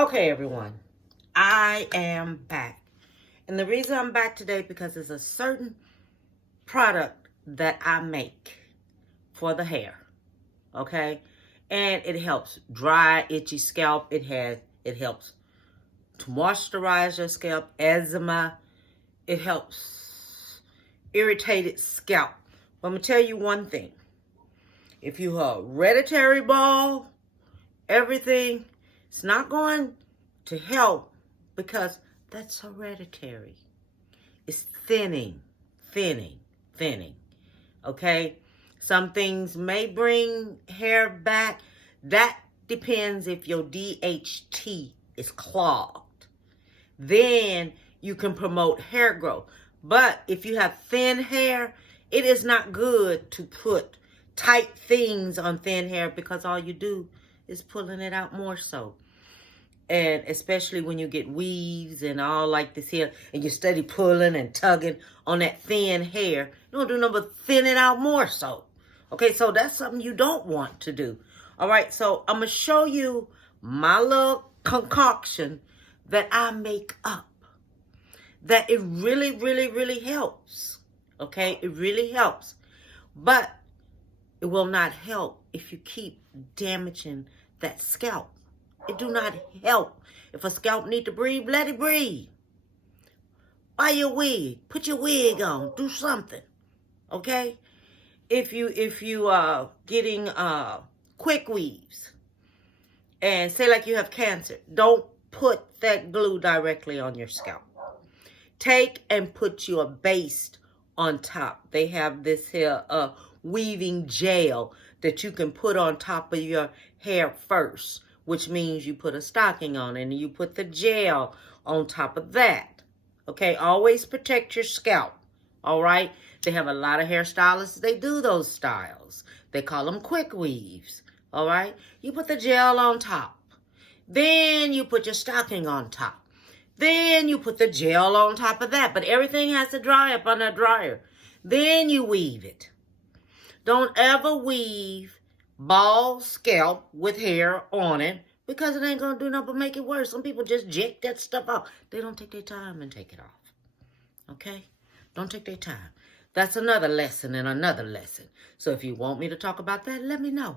Okay, everyone, I am back. And the reason I'm back today because there's a certain product that I make for the hair, okay? And it helps dry, itchy scalp. It helps to moisturize your scalp, eczema. It helps irritated scalp. But I'm going to tell you one thing. If you have hereditary bald, everything, it's not going to help because that's hereditary. It's thinning. Okay? Some things may bring hair back. That depends if your DHT is clogged. Then you can promote hair growth. But if you have thin hair, it is not good to put tight things on thin hair because all you do is pulling it out more so. And especially when you get weaves and all like this here, and you steady pulling and tugging on that thin hair, you don't do nothing but thin it out more so. Okay, so that's something you don't want to do. All right, so I'm going to show you my little concoction that I make up. That it really helps. Okay, it really helps. But it will not help if you keep damaging that scalp. It do not help. If a scalp need to breathe, let it breathe. Buy your wig. Put your wig on. Do something. Okay? If you are getting quick weaves and say like you have cancer, don't put that glue directly on your scalp. Take and put your base on top. They have this here weaving gel that you can put on top of your hair first, which means you put a stocking on it and you put the gel on top of that. Okay, always protect your scalp. All right, they have a lot of hairstylists. They do those styles. They call them quick weaves. All right, you put the gel on top. Then you put your stocking on top. Then you put the gel on top of that. But everything has to dry up on that dryer. Then you weave it. Don't ever weave bald scalp with hair on it because it ain't going to do nothing but make it worse. Some people just jet that stuff off. They don't take their time and take it off. Okay? Don't take their time. That's another lesson and another lesson. So if you want me to talk about that, let me know.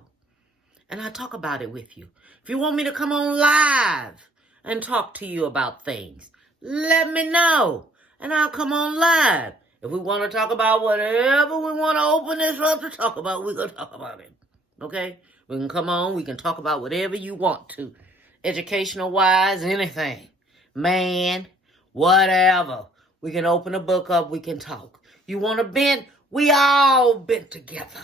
And I'll talk about it with you. If you want me to come on live and talk to you about things, let me know. And I'll come on live. If we want to talk about whatever we want to open this up to talk about, we're going to talk about it. Okay? We can come on. We can talk about whatever you want to. Educational-wise, anything. Man, whatever. We can open a book up. We can talk. You want to bend? We all bend together.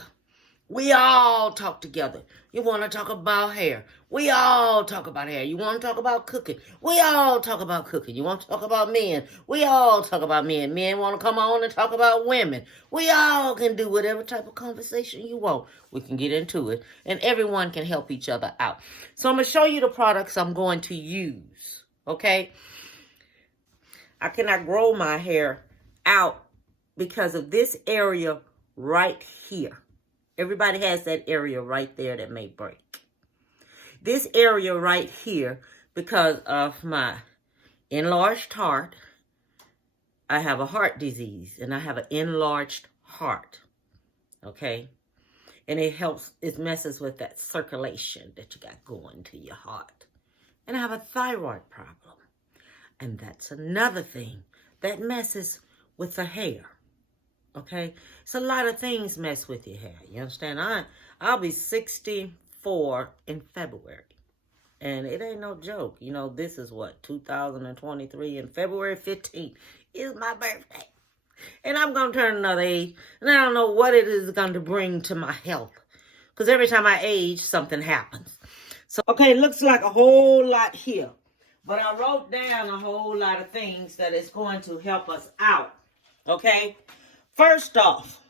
We all talk together. You want to talk about hair? We all talk about hair. You want to talk about cooking? We all talk about cooking. You want to talk about men? We all talk about men. Men want to come on and talk about women. We all can do whatever type of conversation you want. We can get into it. And everyone can help each other out. So I'm going to show you the products I'm going to use. Okay? I cannot grow my hair out because of this area right here. Everybody has that area right there that may break. This area right here, because of my enlarged heart, I have a heart disease and I have an enlarged heart. Okay? And it messes with that circulation that you got going to your heart. And I have a thyroid problem. And that's another thing that messes with the hair. Okay, it's a lot of things mess with your hair. You understand? I'll be 64 in February, and it ain't no joke. You know, this is what 2023, and February 15th is my birthday, and I'm gonna turn another age, and I don't know what it is going to bring to my health, because every time I age, something happens. So, okay, it looks like a whole lot here, but I wrote down a whole lot of things that is going to help us out. Okay. First off,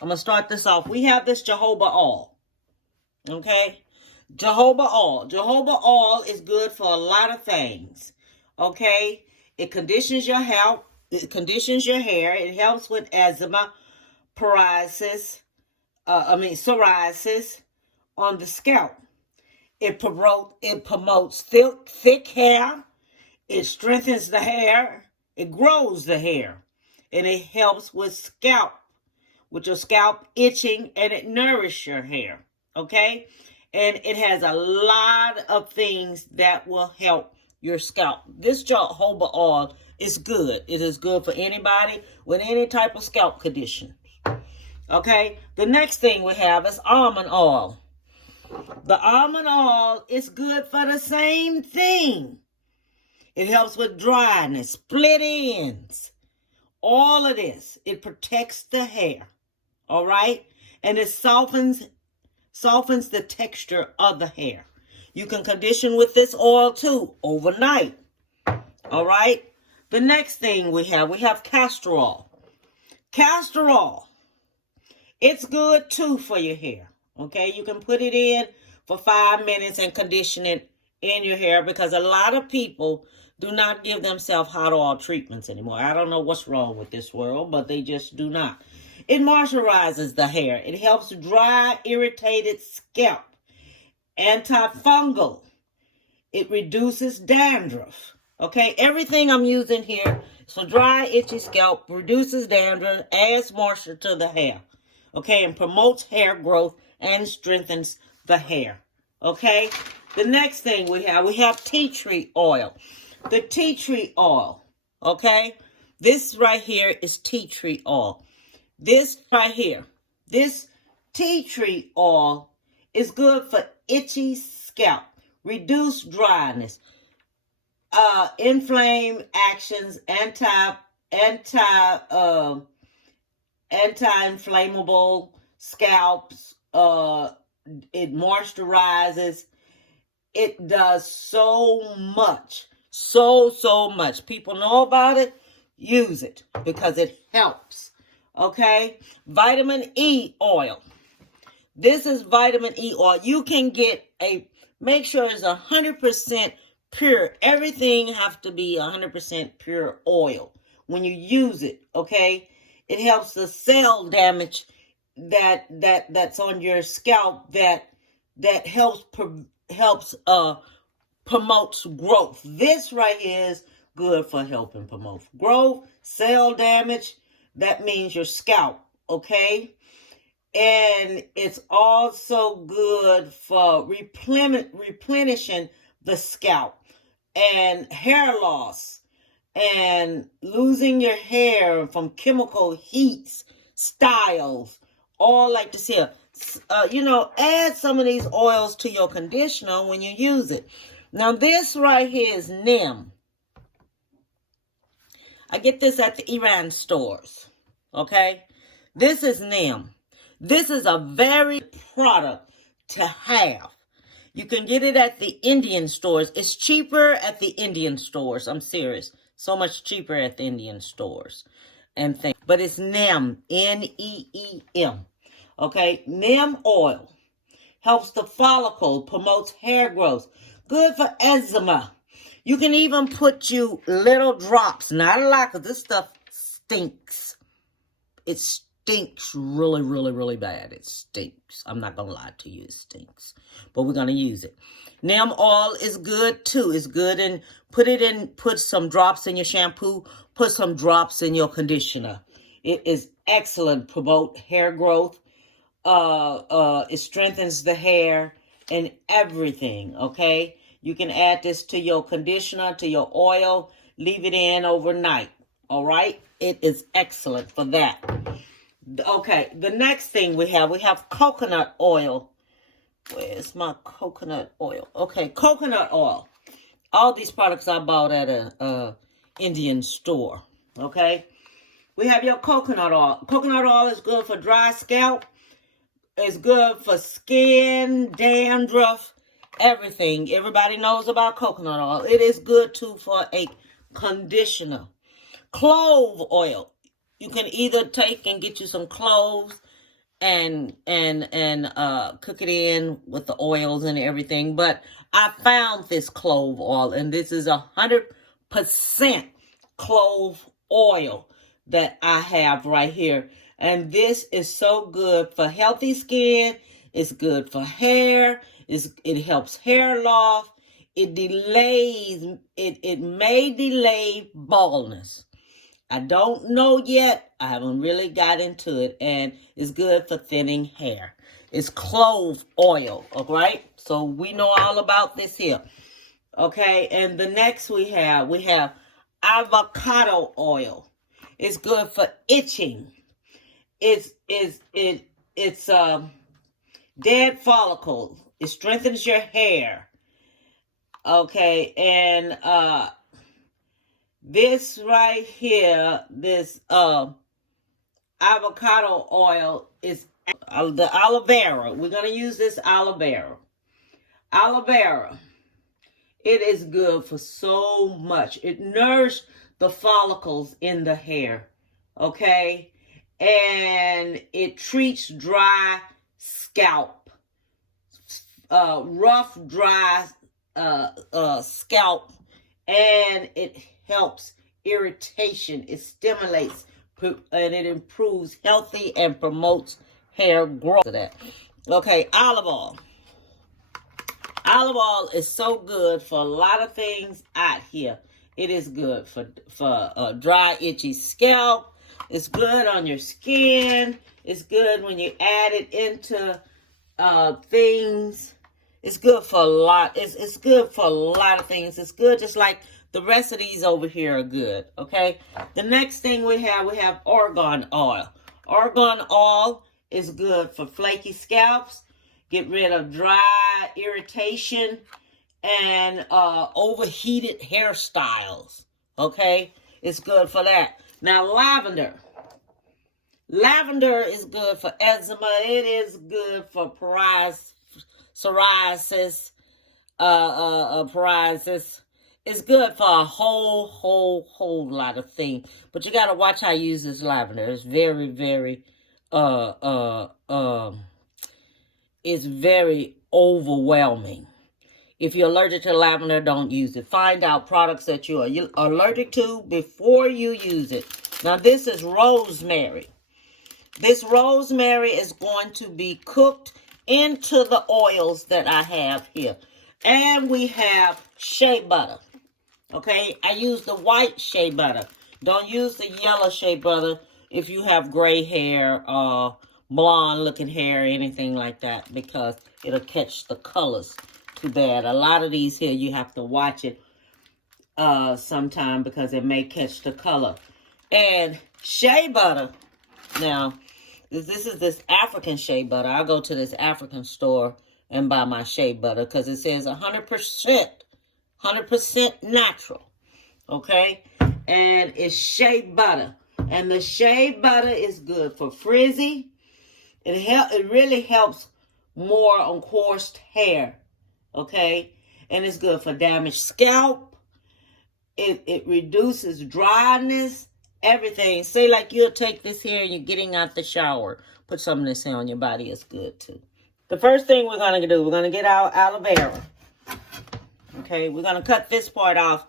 I'm going to start this off. We have this Jojoba Oil. Okay? Jojoba Oil. Jojoba Oil is good for a lot of things. Okay? It conditions your hair. It conditions your hair. It helps with eczema, psoriasis on the scalp. It promotes thick hair. It strengthens the hair. It grows the hair. And it helps with your scalp itching, and it nourishes your hair. Okay? And it has a lot of things that will help your scalp. This jojoba oil is good. It is good for anybody with any type of scalp condition. Okay? The next thing we have is almond oil. The almond oil is good for the same thing. It helps with dryness, split ends, all of this. It protects the hair, all right? And it softens the texture of the hair. You can condition with this oil too, overnight, all right? The next thing we have castor oil. Castor oil, it's good too for your hair, okay? You can put it in for 5 minutes and condition it in your hair, because a lot of people do not give themselves hot oil treatments anymore. I don't know what's wrong with this world, but they just do not. It moisturizes the hair. It helps dry, irritated scalp. Antifungal. It reduces dandruff. Okay, everything I'm using here is for dry, itchy scalp, reduces dandruff, adds moisture to the hair. Okay, and promotes hair growth and strengthens the hair. Okay, the next thing we have tea tree oil. The tea tree oil, okay? This right here is tea tree oil. This right here, this tea tree oil is good for itchy scalp, reduce dryness, inflame actions, anti-inflammable scalps. It moisturizes. It does so much. So much. People know about it. Use it because it helps. Okay? Vitamin E oil. This is vitamin E oil. You can get make sure it's 100% pure. Everything have to be 100% pure oil when you use it. Okay? It helps the cell damage that's on your scalp that helps promotes growth. This right here is good for helping promote growth, cell damage. That means your scalp, okay? And it's also good for replenishing the scalp and hair loss and losing your hair from chemical heats, styles, all like this here. Add some of these oils to your conditioner when you use it. Now, this right here is Neem. I get this at the Iran stores, okay? This is Neem. This is a very product to have. You can get it at the Indian stores. It's cheaper at the Indian stores. I'm serious. So much cheaper at the Indian stores and things. But it's Neem, N-E-E-M. Okay, Neem oil helps the follicle, promotes hair growth, good for eczema. You can even put you little drops, not a lot, because this stuff stinks. It stinks really, really, really bad. It stinks. I'm not going to lie to you, it stinks. But we're going to use it. Neem oil is good too. It's good, and put some drops in your shampoo, put some drops in your conditioner. It is excellent, promote hair growth. It strengthens the hair and everything, okay? You can add this to your conditioner, to your oil, leave it in overnight, all right? It is excellent for that. Okay, the next thing we have coconut oil. Where's my coconut oil? Okay, coconut oil. All these products I bought at a Indian store, okay? We have your coconut oil. Coconut oil is good for dry scalp. It's good for skin, dandruff, everything. Everybody knows about coconut oil. It is good too for a conditioner. Clove oil. You can either take and get you some cloves and cook it in with the oils and everything. But I found this clove oil, and this is 100% clove oil that I have right here. And this is so good for healthy skin. It's good for hair. It helps hair loss. It delays, it may delay baldness. I don't know yet. I haven't really got into it. And it's good for thinning hair. It's clove oil, all right? So we know all about this here. Okay, and the next we have avocado oil. It's good for itching. It's dead follicles. It strengthens your hair. Okay, and this right here, this avocado oil is the aloe vera. We're going to use this aloe vera. Aloe vera. It is good for so much. It nourishes the follicles in the hair. Okay? And it treats dry scalp. Rough, dry scalp. And it helps irritation. It stimulates and it improves healthy and promotes hair growth. Okay, olive oil. Olive oil is so good for a lot of things out here. It is good for dry, itchy scalp. It's good on your skin. It's good when you add it into things. It's good for a lot. It's good for a lot of things. It's good just like the rest of these over here are good, okay? The next thing we have argon oil. Argon oil is good for flaky scalps, get rid of dry irritation, and overheated hairstyles, okay? It's good for that. Now, lavender. Lavender is good for eczema. It is good for psoriasis, psoriasis. It's good for a whole lot of things. But you got to watch how you use this lavender. It's very, very, it's very overwhelming. If you're allergic to lavender, don't use it. Find out products that you are allergic to before you use it. Now, this is rosemary. This rosemary is going to be cooked into the oils that I have here. And we have shea butter. Okay, I use the white shea butter. Don't use the yellow shea butter if you have gray hair or blonde looking hair or anything like that, because it'll catch the colors too bad. A lot of these here, you have to watch it sometime because it may catch the color. And shea butter. Now, this is this African shea butter. I'll go to this African store and buy my shea butter because it says 100% natural, okay? And it's shea butter. And the shea butter is good for frizzy. It really helps more on coarse hair, okay? And it's good for damaged scalp. It reduces dryness, everything. Say like you'll take this here and you're getting out the shower. Put some of this here on your body. It's good too. The first thing we're going to do, we're going to get our aloe vera. Okay, we're going to cut this part off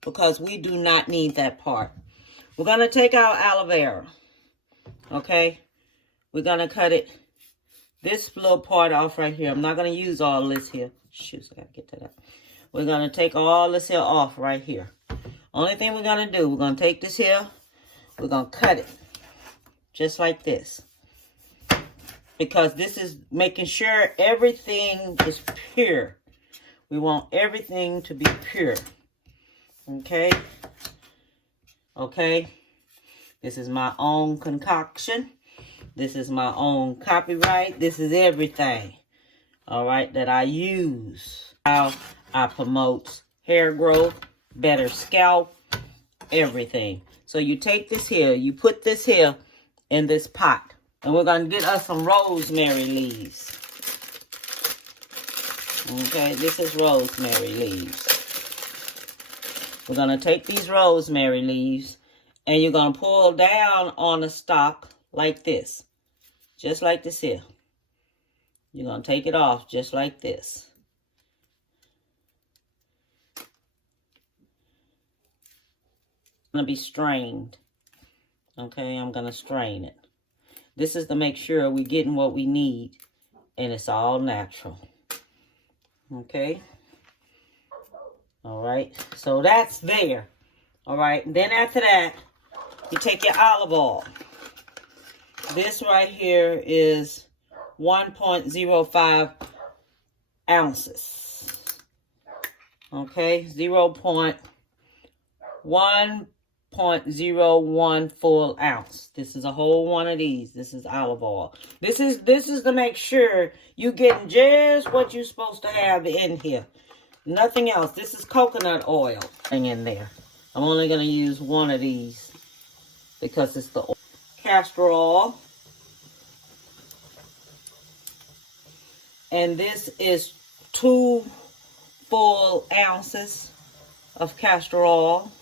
because we do not need that part. We're going to take our aloe vera. Okay, we're going to cut it, this little part off right here. I'm not going to use all this here. Shoot, I got to get to that. We're going to take all this here off right here. Only thing we're going to do, we're going to take this here. We're going to cut it just like this. Because this is making sure everything is pure. We want everything to be pure. Okay? Okay? This is my own concoction. This is my own copyright. This is everything. Alright, that I use. How I promote hair growth, better scalp, everything. So you take this here, you put this here in this pot. And we're going to get us some rosemary leaves. Okay, this is rosemary leaves. We're going to take these rosemary leaves and you're going to pull down on the stalk like this. Just like this here. You're going to take it off just like this. It's going to be strained. Okay, I'm going to strain it. This is to make sure we're getting what we need. And it's all natural. Okay. All right. So that's there. All right. And then after that, you take your olive oil. This right here is 1.05 ounces. Okay. 1.01 full ounce. This is a whole one of these. This is olive oil. This is to make sure you're getting just what you're supposed to have in here. Nothing else. This is coconut oil in there. I'm only going to use one of these because it's the oil. Castor oil. And this is 2 full ounces of castor oil.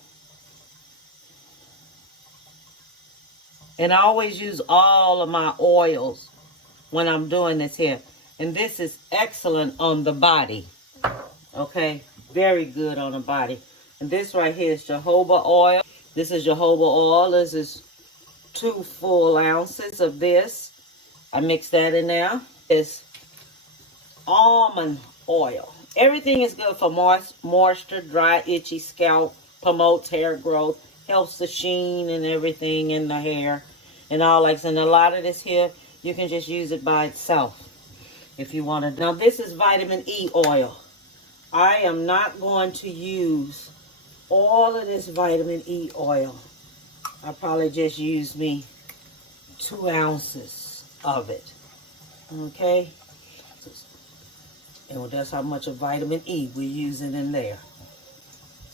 And I always use all of my oils when I'm doing this here. And this is excellent on the body. Okay? Very good on the body. And this right here is jojoba oil. This is jojoba oil. This is 2 full ounces of this. I mix that in there. It's almond oil. Everything is good for moisture, dry, itchy scalp, promotes hair growth, helps the sheen and everything in the hair and all like that. And a lot of this here, you can just use it by itself if you want to. Now this is vitamin E oil. I am not going to use all of this vitamin E oil. I probably just use me 2 ounces of it. Okay? And that's how much of vitamin E we're using in there.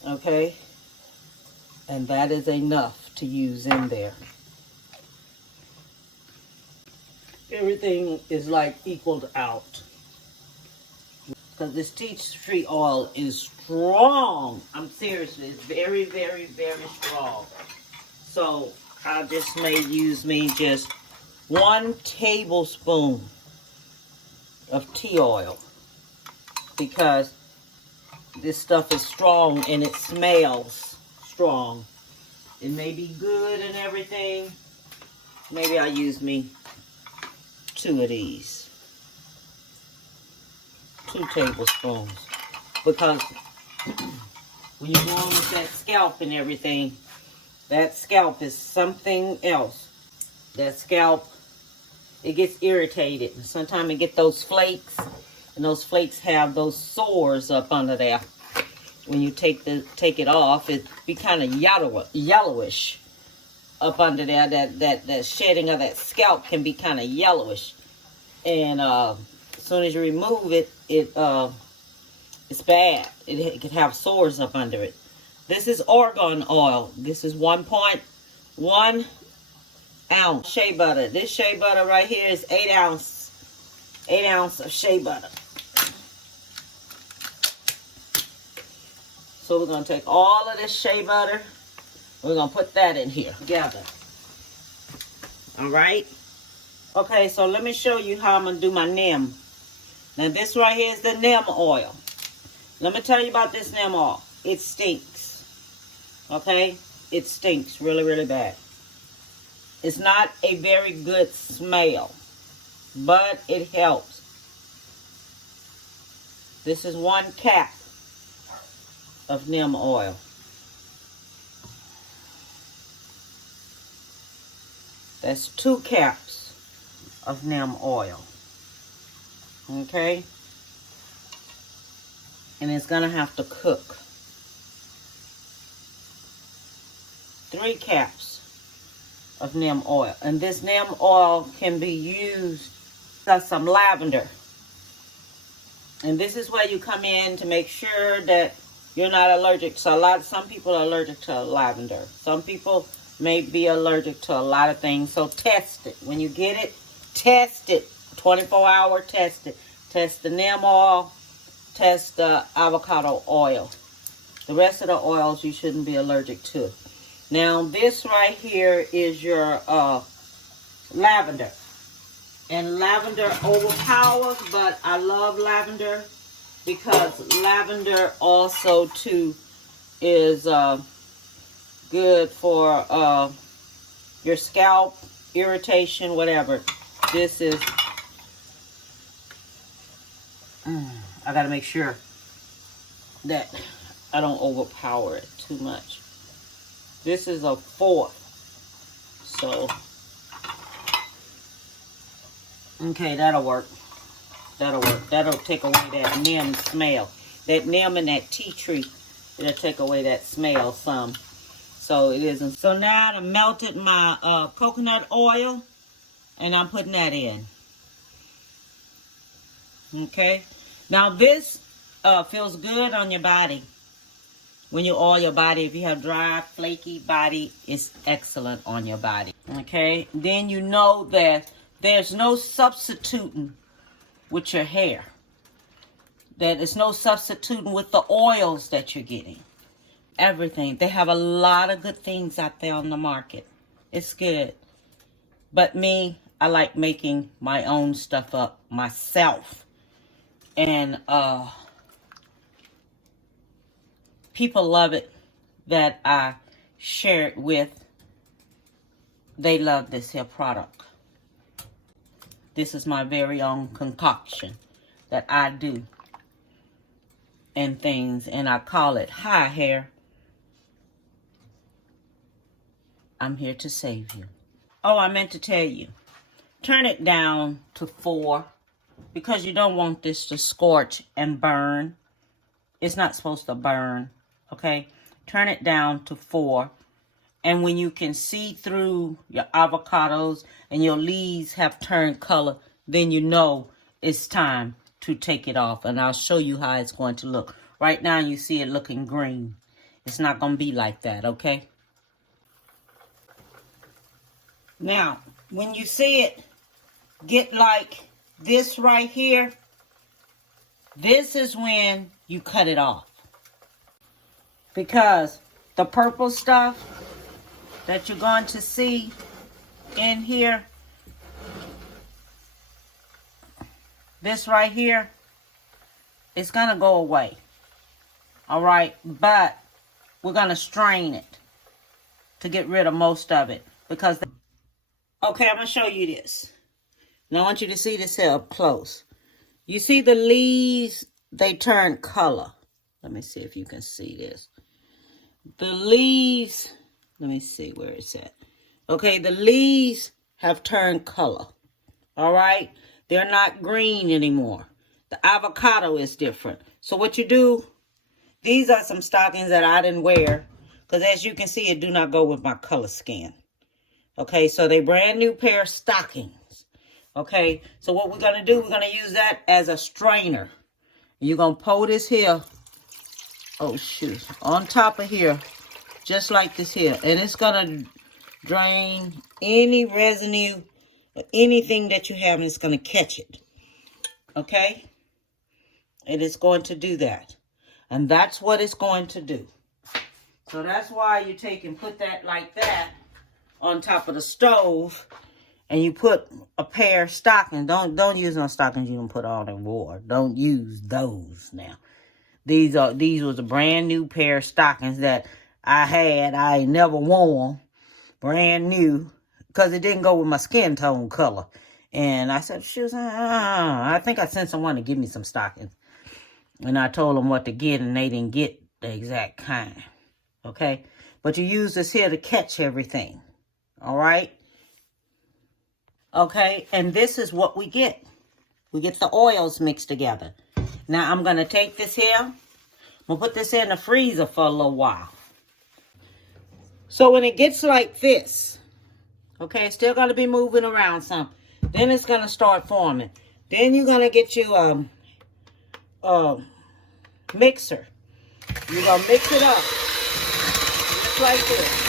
Okay? And that is enough to use in there. Everything is like equaled out. Because this tea tree oil is strong. I'm seriously, it's very, very, very strong. So I just may use me just 1 tablespoon of tea oil. Because this stuff is strong and it smells strong. It may be good and everything. Maybe I'll use me 2 of these. 2 tablespoons. Because when you're going with that scalp and everything, that scalp is something else. That scalp, it gets irritated. Sometimes it get those flakes. And those flakes have those sores up under there. When you take it off, it be kind of yellowish up under there. That shedding of that scalp can be kind of yellowish. And as soon as you remove it, it's bad. It can have sores up under it. This is Argon Oil. This is 1.1 ounce shea butter. This shea butter right here is 8 ounce of shea butter. So we're going to take all of this shea butter. We're going to put that in here together. All right. Okay, so let me show you how I'm going to do my neem. Now this right here is the neem oil. Let me tell you about this neem oil. It stinks. Okay? It stinks really, really bad. It's not a very good smell, but it helps. This is 1 cap of neem oil. That's 2 caps of neem oil. Okay? And it's going to have to cook. 3 caps of neem oil. And this neem oil can be used with some lavender. And this is where you come in to make sure that you're not allergic to some people are allergic to lavender. Some people may be allergic to a lot of things. So test it. When you get it, test it. 24-hour test it. Test the neem oil. Test the avocado oil. The rest of the oils you shouldn't be allergic to. Now this right here is your lavender. And lavender overpowers, but I love lavender because lavender also too is good for your scalp, irritation, whatever. This is I gotta make sure that I don't overpower it too much. This is a 4th. So, okay, that'll work. That'll work. That'll take away that neem smell. That neem and that tea tree, it'll take away that smell some. So it isn't. So now I melted my coconut oil, and I'm putting that in. Okay. Now this feels good on your body. When you oil your body, if you have dry, flaky body, it's excellent on your body. Okay. Then you know that there's no substituting with your hair. That there's no substituting with the oils that you're getting. Everything. They have a lot of good things out there on the market. It's good. But me, I like making my own stuff up myself. And people love it that I share it with. They love this here product. This is my very own concoction that I do and things. And I call it Hi Hair. I'm here to save you. Oh, I meant to tell you. Turn it down to 4 because you don't want this to scorch and burn. It's not supposed to burn, okay? Turn it down to 4. And when you can see through your avocados and your leaves have turned color, then you know it's time to take it off. And I'll show you how it's going to look. Right now you see it looking green. It's not going to be like that, okay? Now, when you see it get like this right here, this is when you cut it off. Because the purple stuff that you're going to see in here, this right here, it's going to go away. All right, but we're going to strain it to get rid of most of it. Because okay, I'm going to show you this. Now, I want you to see this here up close. You see the leaves, they turn color. Let me see if you can see this. The leaves, let me see where it's at. Okay, the leaves have turned color. All right? They're not green anymore. The avocado is different. So what you do, these are some stockings that I didn't wear. Because as you can see, it do not go with my color skin. Okay, so they brand new pair of stockings. Okay, so what we're going to do, we're going to use that as a strainer. You're going to pour this here, oh shoot, on top of here, just like this here. And it's going to drain any residue or anything that you have, and it's going to catch it. Okay, it is going to do that. And that's what it's going to do. So that's why you take and put that like that on top of the stove, and you put a pair of stockings. Don't use no stockings you don't put on in water. Don't use those now. These was a brand new pair of stockings that I had. I never worn. Brand new. Because it didn't go with my skin tone color. And I said, shoot, I think I sent someone to give me some stockings. And I told them what to get, and they didn't get the exact kind. Okay? But you use this here to catch everything. All right. Okay. And this is what we get. We get the oils mixed together. Now I'm going to take this here. I'm going to put this in the freezer for a little while. So when it gets like this, okay, it's still going to be moving around some. Then it's going to start forming. Then you're going to get you mixer. You're going to mix it up. Just like this.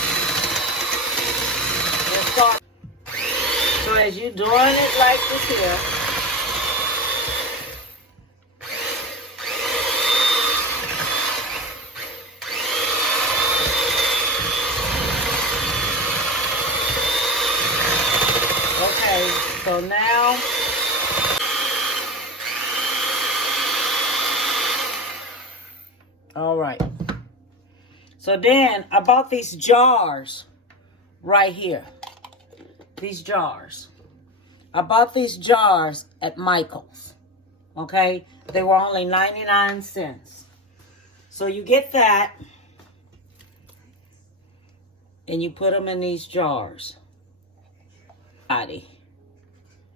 So as you're doing it like this here, okay, so now all right. So then I bought these jars right here. These jars. I bought these jars at Michael's. Okay? They were only 99 cents. So you get that, and you put them in these jars.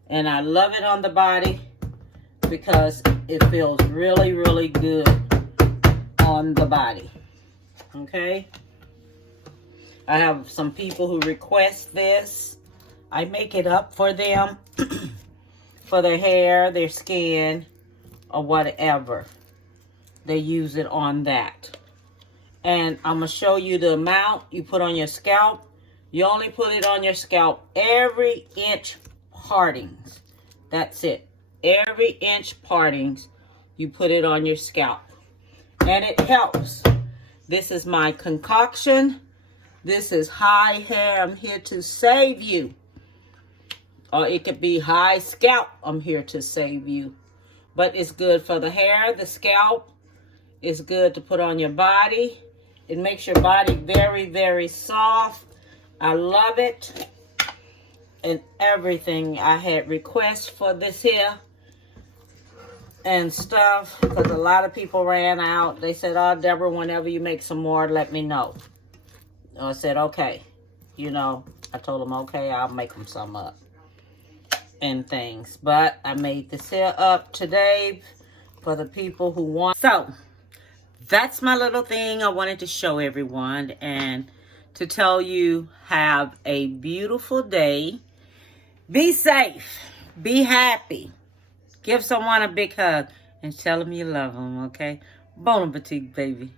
And I love it on the body because it feels really, really good on the body. Okay? I have some people who request this. I make it up for them for their hair, their skin, or whatever. They use it on that. And I'm going to show you the amount you put on your scalp. You only put it on your scalp every inch partings. That's it. Every inch partings, you put it on your scalp. And it helps. This is my concoction. This is high hair. I'm here to save you. Or it could be high scalp. I'm here to save you. But it's good for the hair, the scalp. It's good to put on your body. It makes your body very, very soft. I love it. And everything. I had requests for this here and stuff because a lot of people ran out. They said, oh, Deborah, whenever you make some more, let me know. I said, okay. You know, I told them, okay, I'll make them some up and things. But I made this here up today for the people who want. So, that's my little thing I wanted to show everyone and to tell you, have a beautiful day. Be safe. Be happy. Give someone a big hug and tell them you love them, okay? Bon appetit, baby.